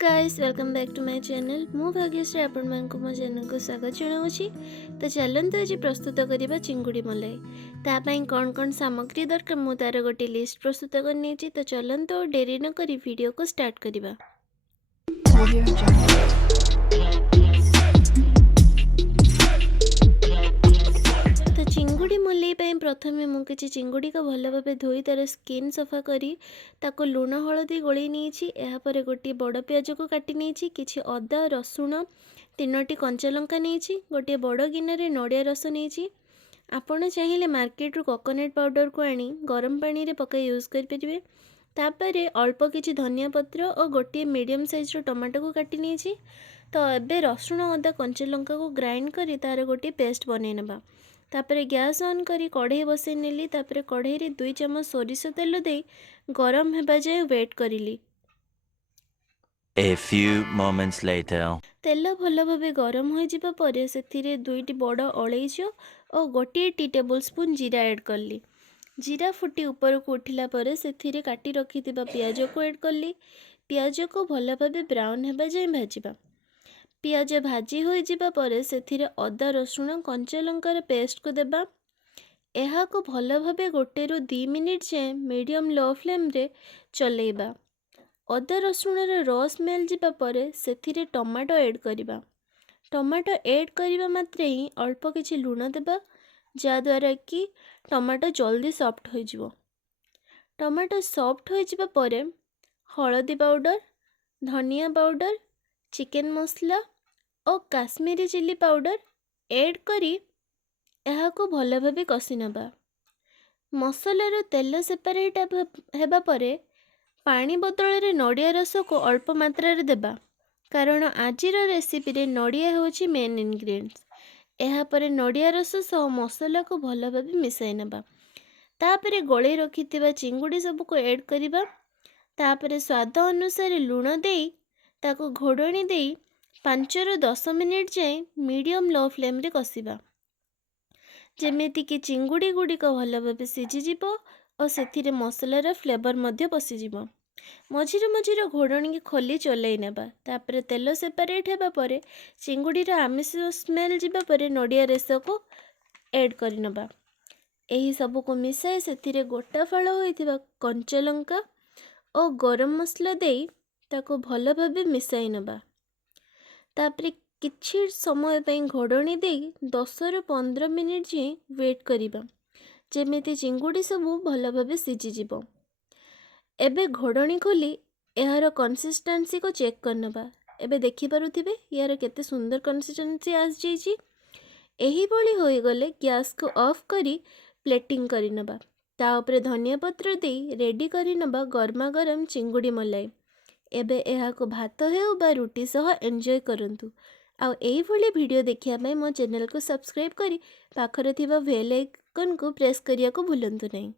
Guys welcome back to my channel मु भाग्यश्री आपण मानक मो चैनल को स्वागत जनाऊँगी। तो चलते आज प्रस्तुत करवा चिंगुड़ी मलाई तापाई कौन कौन सामग्री दरकार मु तार गोटे लिस्ट प्रस्तुत करनी। तो चलते डेरी न करी वीडियो को स्टार्ट करवा। तो चिंगुड़ी मलाई प्रथमे मुझे चिंगुड़ी को भल भाव धोई तार स्किन सफा करी ताको लुण हलदी गोल नहीं गोटे बड़ पियाज को काटी नहीं कि अदा रसुण 3टी कंचा लंका नहीं गोटे बड़ गिन्ने नड़िया रस नहीं। आपण चाहिए मार्केट रू कोकोनट पाउडर को आनी गरम पानी रे पकाई यूज करें। तापर अल्प किछि धनिया पत्र और गोटे मीडियम साइज रो टमाटो को काटी नहीं। तो एबे रसुण अदा कंचा लंका को ग्राइंड करी तार गोटे पेस्ट बनै नबा। तापर गैस ऑन करी कढ़ई बसई नेली। तापर कढ़ई रे 2 चम्मच सोरिष तेल दे गरम हेबा जाए wait करिली। A few moments later. तेल भल भाव गरम हो जिबा परे सेथिरे 2टी बड़ अलैच और गोटे टी टेबल स्पून जीरा ऐड करली। जीरा फुटी ऊपर को उठिला परे सेथिरे काटी रखिथिबा पियाज को ऐड करली। पियाज को भल भाव ब्राउन हेबा जाए भाजिबा। पियाज भाजी हो जिबा परे सेथिरे अदा रसुण कंचा लंकार पेस्ट को देबा। एहा को भल भाव 1 ରୁ 2 मिनिट जाए मीडियम लो फ्लेम रे चलेबा। अदा रसुण रस स्मेल जिबा परे सेथिरे टमाटो ऐड करिबा। टमाटो ऐड करिबा मात्रे ही अल्प किछि लूण देबा जद्वारा कि टमाटो जल्दी सॉफ्ट हो जिवो। टमाटो सॉफ्ट हो जिबा परे हळदी पाउडर धनिया पाउडर चिकन मसला और काश्मीरी चिली पाउडर ऐड करी एहा को भल भाव कषि नबा। मसलार तेल सेपरेट हेबा परे पानी बदल रे नड़िया रस को अल्प मात्रा रे देबा कारण आजिर रेसिपी रे नड़िया होची मेन इंग्रेडिएंट्स। एहा परे नड़िया रस सह मसला को भल भाव मिसाई नबा। तापरे गोले रखिथिबा चिंगुड़ी सब को ऐड करिबा। तापरे स्वाद अनुसार लूण देई ताको घोड़णी देई 5 ରୁ 10 मिनिट जाए मीडियम लो फ्लेम रे कषिबा जेमेति कि चिंगुड़ी गुड़िक भल भाव सीझीजिव और सेथिरे मसलार फ्लेवर मध्य पशिजिव। मझिरे मझिरे घोड़णी की खोली चलाई नेबा। तापरे तेल सेपरेट हेबा परे चिंगुड़ीर आमिष स्मेल जिबा परे नड़िया रेस को ऐड करि नबा। एही सब को मिसाई सेथिरे गोटा फाळ होइथिबा कंचा लंका और गरम मसला देई ताको भल भाव मिसाई नबा। तापरे किछि समय पई घोड़णी देई 10 ରୁ 15 मिनिट जाए वेट करिबा जेमेति चिंगुड़ी सब भल भाव सीझीजिव। एबे घोड़णी खोली यार कंसिस्टेंसी को चेक करनबा। एबे देखि पारुथिबे यार केते सुंदर कंसिस्टेंसी आस जाईची। एही भली होई गले गैस को ऑफ करी प्लेटिंग करी नबा। ता ऊपर धनिया पत्र देई रेडी करी नबा गरमा गरम चिंगुड़ी मलाई। एबे एहा को भात हेउ बा रुटी सह एंजॉय करंतु। आउ एही भली वीडियो देखिया पई मो चैनल को सब्सक्राइब करी पाखरे थिबा बेल आइकन को प्रेस करिया को भूलंतु नहीं।